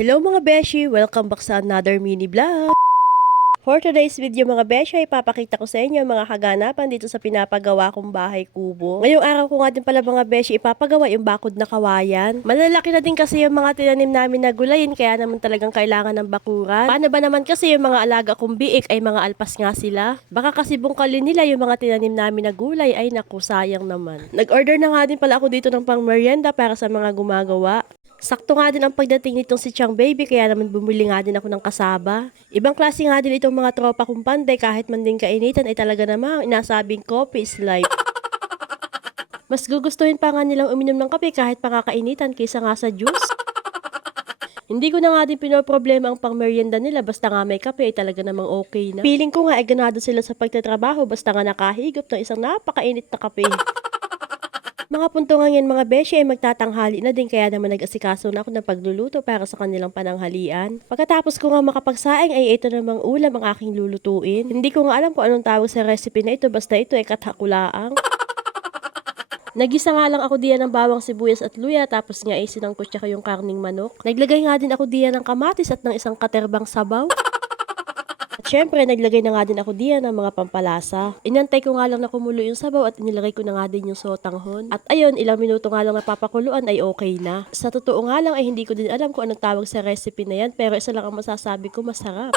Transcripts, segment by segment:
Hello mga beshi! Welcome back sa another mini vlog! For today's video mga beshi ay ipapakita ko sa inyo mga kaganapan dito sa pinapagawa kong bahay kubo. Ngayong araw ko nga din pala mga beshi ipapagawa yung bakod na kawayan. Malalaki na din kasi yung mga tinanim namin na gulayin kaya naman talagang kailangan ng bakuran. Paano ba naman kasi yung mga alaga kong biik ay mga alpas nga sila? Baka kasi bungkalin nila yung mga tinanim namin na gulay ay naku sayang naman. Nag-order na nga din pala ako dito ng pang merienda para sa mga gumagawa. Sakto nga din ang pagdating nitong si Chang Baby kaya naman bumili nga din ako ng kasaba. Ibang klase nga din itong mga tropa kong panday kahit man din kainitan ay talaga namang inasabing coffee is life. Mas gugustuhin pa nga nilang uminom ng kape kahit pakakainitan kaysa nga sa juice. Hindi ko na nga din pinoproblema ang pangmeryenda nila basta nga may kape ay talaga namang okay na. Feeling ko nga ay ganado sila sa pagtatrabaho basta nga nakahigop ng isang napakainit na kape. Mga puntungan yan mga beshi ay magtatanghali na din kaya naman nag-asikaso na ako ng pagluluto para sa kanilang pananghalian. Pagkatapos ko nga makapagsaing ay ito namang ulam ang aking lulutuin. Hindi ko nga alam kung anong tawag sa recipe na ito basta ito ay kathakulaang. Nagisa nga lang ako diyan ng bawang sibuyas at luya tapos nga ay sinangkot ko yung karning manok. Naglagay nga din ako diyan ng kamatis at ng isang katerbang sabaw. At syempre, naglagay na nga din ako diyan ng mga pampalasa. Inantay ko nga lang na kumulo yung sabaw at inilagay ko na nga din yung sotanghon. At ayun, ilang minuto nga lang napapakuluan ay okay na. Sa totoo nga lang ay hindi ko din alam kung anong tawag sa recipe na yan pero isa lang ang masasabi ko masarap.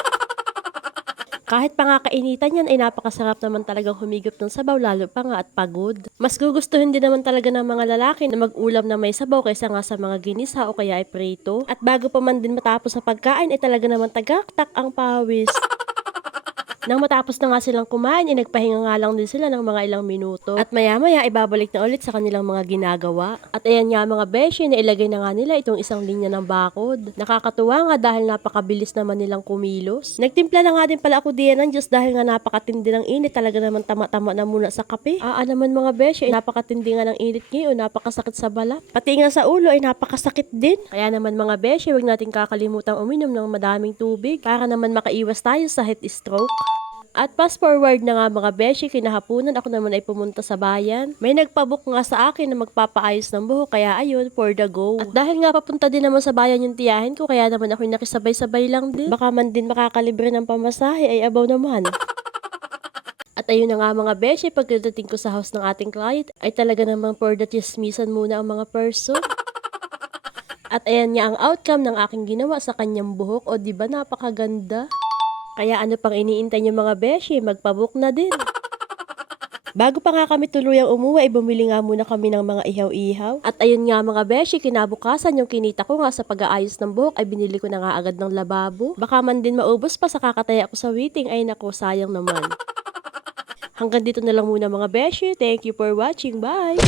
Kahit pa nga kainitan yan ay napakasarap naman talagang humigop ng sabaw lalo pa nga at pagod. Mas gugustuhin din naman talaga ng mga lalaki na mag-ulam na may sabaw kaysa nga sa mga ginisa o kaya ay prito. At bago pa man din matapos sa pagkain ay talaga naman tagaktak ang pawis. Nang matapos na nga silang kumain, ay nagpahinga nga lang din sila ng mga ilang minuto. At maya-maya, ibabalik na ulit sa kanilang mga ginagawa. At ayan nga mga beshi, na ilagay na nga nila itong isang linya ng bakod. Nakakatuwa nga dahil napakabilis naman nilang kumilos. Nagtimpla na nga din pala ako diyan ng Diyos dahil nga napakatindi ng init. Talaga naman tama-tama na muna sa kape. Naman mga beshi, napakatindi nga ng init ngayon, napakasakit sa balat. Pati nga sa ulo ay napakasakit din. Kaya naman mga beshi, huwag natin kakalimutan uminom ng madaming tubig para naman makaiwas tayo sa heat stroke. At fast forward na nga mga beshi, kinahapunan ako naman ay pumunta sa bayan. May nagpabook nga sa akin na magpapaayos ng buhok kaya ayun, for the go. At dahil nga papunta din naman sa bayan yung tiyahin ko kaya naman ako nakisabay-sabay lang din. Baka man din makakalibre ng pamasahe ay abaw naman. At ayun na nga mga beshi, pagdating ko sa house ng ating client ay talaga namang for the chismisan muna ang mga person. At ayan nga ang outcome ng aking ginawa sa kanyang buhok o diba napakaganda. Kaya ano pang iniintay niyo mga beshi, magpabook na din. Bago pa nga kami tuluyang umuwi, ay bumili nga muna kami ng mga ihaw-ihaw. At ayun nga mga beshi, kinabukasan yung kinita ko nga sa pag-aayos ng buhok ay binili ko na nga agad ng lababo. Baka man din maubos pa sa kakataya ko sa waiting, ay naku sayang naman. Hanggang dito na lang muna mga beshi. Thank you for watching. Bye!